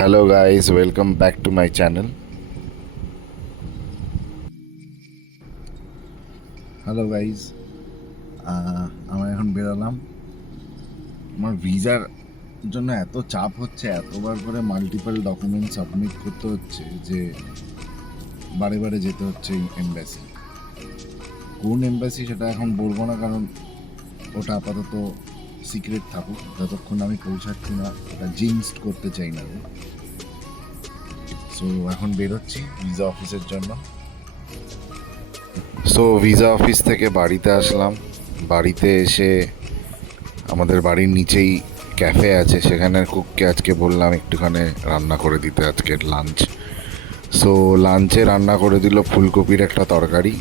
Hello guys, welcome back to my channel. Hello guys, আমরা এখন বেরোলাম। আমার ভিসার জন্য এত চাপ হচ্ছে, এতবার করে মাল্টিপল ডকুমেন্ট সাবমিট করতে হচ্ছে যে বারে বারে যেতে হচ্ছে এমবাসি। কোন এমবাসি সেটা এখন বলবো না, কারণ ওটা আপাতত সিক্রেট থাকুক যতক্ষণ আমি পৌঁছাচ্ছি না, ওটা জিন্সড করতে চাই না। সো এখন বেরোচ্ছি ভিসা অফিসের জন্য। সো ভিসা অফিস থেকে বাড়িতে আসলাম। বাড়িতে এসে আমাদের বাড়ির নিচেই ক্যাফে আছে, সেখানে কুককে আজকে বললাম একটুখানি রান্না করে দিতে আজকের লাঞ্চ। সো লাঞ্চে রান্না করে দিল ফুলকপির একটা তরকারি,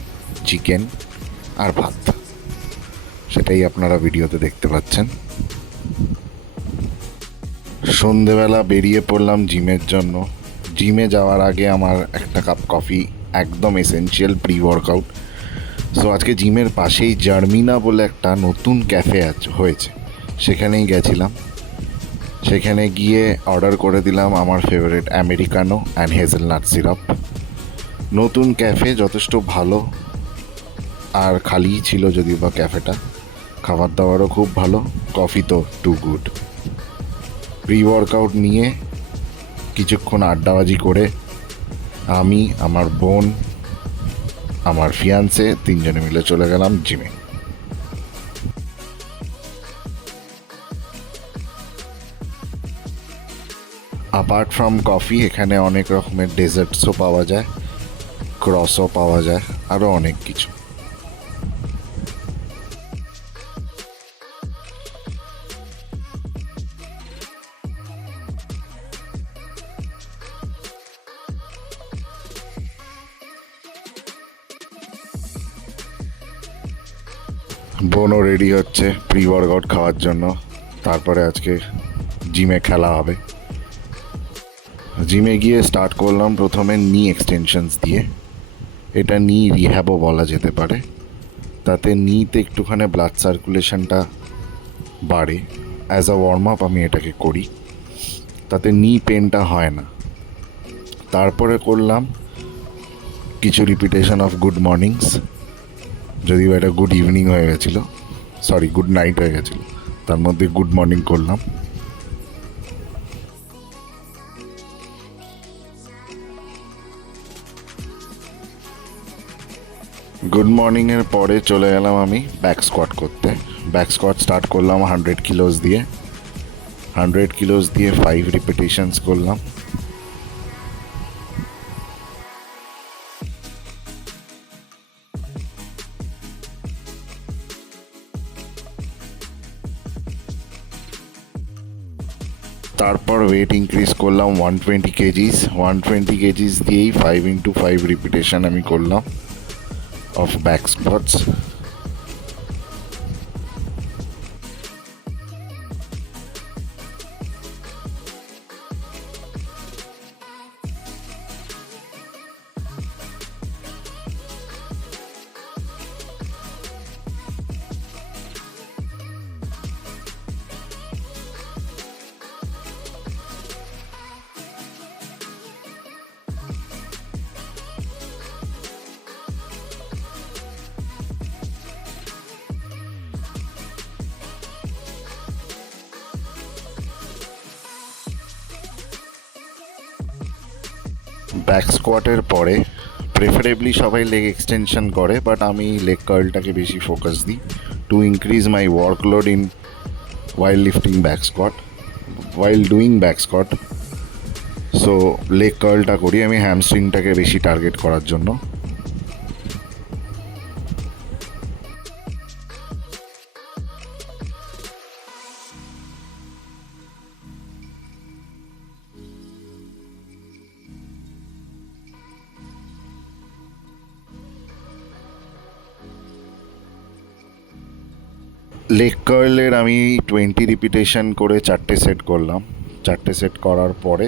চিকেন আর ভাত। সেটাই আপনারা ভিডিওতে দেখতে পাচ্ছেন। সন্ধেবেলা বেরিয়ে পড়লাম জিমের জন্য। জিমে যাওয়ার আগে আমার একটা কাপ কফি একদম এসেনশিয়াল প্রি ওয়ার্কআউট। সো আজকে জিমের পাশেই জার্মিনা বলে একটা নতুন ক্যাফে হয়েছে, সেখানেই গেছিলাম। সেখানে গিয়ে অর্ডার করে দিলাম আমার favourite Americano and hazelnut syrup. নতুন ক্যাফে, যথেষ্ট ভালো, আর খালি ছিল যদিও বা ক্যাফেটা। খাবার দাবারও খুব ভালো, কফি তো টু গুড। প্রি ওয়ার্কআউট নিয়ে কিছুক্ষণ আড্ডাবাজি করে আমি, আমার বোন, আমার ফিয়ান্সে তিনজনে মিলে চলে গেলাম জিমে। অ্যাপার্ট ফ্রম কফি এখানে অনেক রকমের ডেজার্টসও পাওয়া যায়, ক্রসও পাওয়া যায়, আরও অনেক কিছু। বোনও রেডি হচ্ছে প্রি ওয়ার্কআউট খাওয়ার জন্য, তারপরে আজকে জিমে খেলা হবে। জিমে গিয়ে স্টার্ট করলাম প্রথমে নি এক্সটেনশনস দিয়ে। এটা নি রিহ্যাবও বলা যেতে পারে। তাতে নিতে একটুখানি ব্লাড সার্কুলেশনটা বাড়ে। অ্যাজ আ ওয়ার্ম আপ আমি এটাকে করি, তাতে নি পেনটা হয় না। তারপরে করলাম কিছু রিপিটেশন অফ গুড মর্নিংস, যদিও এটা গুড ইভিনিং হয়ে গেছিলো, সরি গুড নাইট হয়ে গেছিলো, তার মধ্যে গুড মর্নিং করলাম। গুড মর্নিংয়ের পরে চলে গেলাম আমি ব্যাক স্কোয়াট করতে। ব্যাক স্কোয়াট স্টার্ট করলাম 100 কিলোস দিয়ে। 100 কিলোস দিয়ে 5 রিপিটেশনস করলাম। তারপর ওয়েট ইনক্রিজ করলাম 120 কেজিস। 120 কেজিস দিয়েই 5x5 রিপিটেশন আমি করলাম অফ ব্যাক স্কোয়াটস। ব্যাক স্কোয়াটের পরে প্রেফারেবলি সবাই লেগ এক্সটেনশন করে, বাট আমি লেগ কার্লটাকে বেশি ফোকাস দিই to increase my workload in while lifting back squat, while doing back squat. So leg কার্লটা করি আমি হ্যামস্ট্রিংটাকে বেশি টার্গেট করার জন্য। লেগ কার্লের আমি 20 রিপিটেশন করে 4টে সেট করলাম। 4টে সেট করার পরে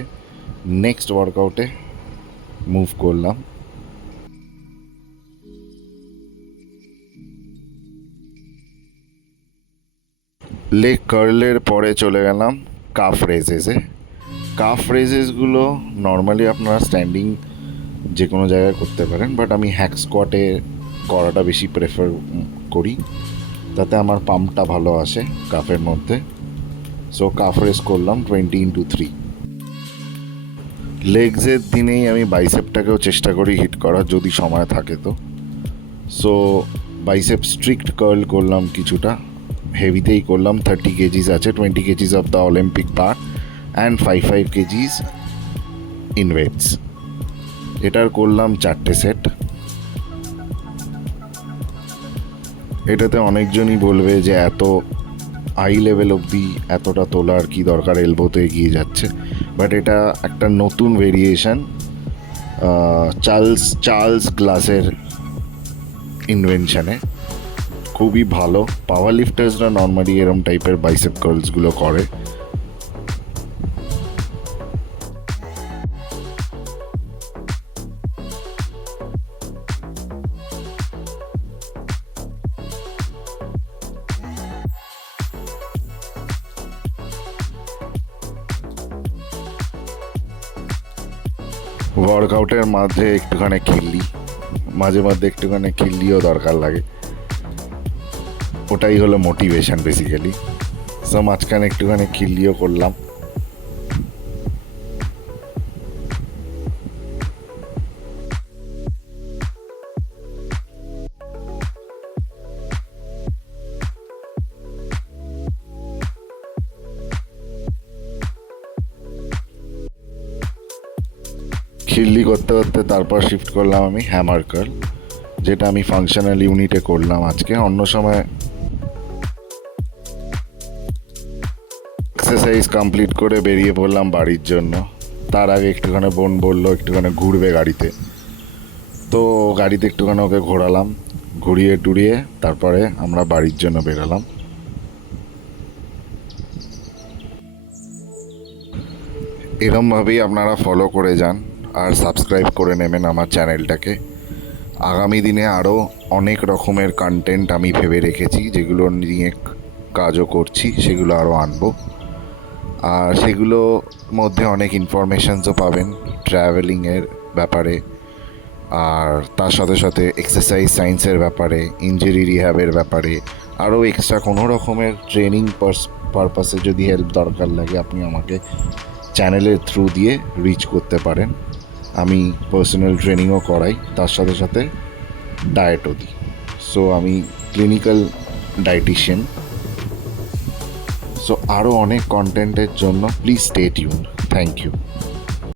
নেক্সট ওয়ার্কআউটে মুভ করলাম। লেগ কার্লের পরে চলে গেলাম কাফ রেজেসে। কাফ রেজেসগুলো নর্মালি আপনারা স্ট্যান্ডিং যে কোনো জায়গায় করতে পারেন, বাট আমি হ্যাক স্কোয়াটে করাটা বেশি প্রেফার করি, তাতে আমার পাম্পটা ভালো আসে কাফের মধ্যে। সো কাফ রেস করলাম 20x3। লেগসের দিনেই আমি বাইসেপটাকেও চেষ্টা করি হিট করার, যদি সময় থাকে তো। সো বাইসেপ স্ট্রিক্ট কার্ল করলাম কিছুটা, হেভিতেই করলাম। 30 কেজিস আছে, 20 kgs of the Olympic bar and 5 kgs in weights. এটার করলাম 4টে সেট। এটাতে অনেকজনই বলবে যে এত হাই লেভেল অবধি এতটা তোলার কি দরকার, এলবোতে এগিয়ে যাচ্ছে। বাট এটা একটা নতুন ভেরিয়েশন, চার্লস গ্লাসের ইনভেনশনে। খুবই ভালো। পাওয়ার লিফটার্সরা নর্মালি এরম টাইপের বাইসেপ কার্লসগুলো করে। ওয়ার্কআউটের মাঝে একটুখানি মাঝে মধ্যে একটুখানি খিল্লিও দরকার লাগে। ওটাই হলো মোটিভেশন বেসিক্যালি। সো মাঝখানে একটুখানি খিল্লিও করলাম। খিল্লি করতে করতে তারপর শিফট করলাম আমি হ্যামার কার্ল, যেটা আমি ফাংশনাল ইউনিটে করলাম আজকে। অন্য সময় এক্সারসাইজ কমপ্লিট করে বেরিয়ে পড়লাম বাড়ির জন্য। তার আগে একটুখানি বোন বললো একটুখানি ঘুরবে গাড়িতে, তো গাড়িতে একটুখানি ওকে ঘোরালাম, ঘুরিয়ে টুরিয়ে তারপরে আমরা বাড়ির জন্য বেরোলাম। এরমভাবেই আপনারা ফলো করে যান আর সাবস্ক্রাইব করে নেবেন আমার চ্যানেলটাকে। আগামী দিনে আরও অনেক রকমের কন্টেন্ট আমি ভেবে রেখেছি, যেগুলো নিয়ে কাজও করছি, সেগুলো আরও আনবো। আর সেগুলোর মধ্যে অনেক ইনফরমেশানসও পাবেন ট্র্যাভেলিংয়ের ব্যাপারে, আর তার সাথে সাথে এক্সারসাইজ সায়েন্সের ব্যাপারে, ইনজুরি রিহ্যাবের ব্যাপারে। আরও এক্সট্রা কোনো রকমের ট্রেনিং পারপাসে যদি হেল্প দরকার লাগে, আপনি আমাকে চ্যানেলের থ্রু দিয়ে রিচ করতে পারেন। আমি পার্সোনাল ট্রেনিংও করাই, তার সাথে সাথে ডায়েটও দিই। সো আমি ক্লিনিক্যাল ডায়েটিশিয়ান। সো আরও অনেক কন্টেন্টের জন্য please stay tuned. Thank you.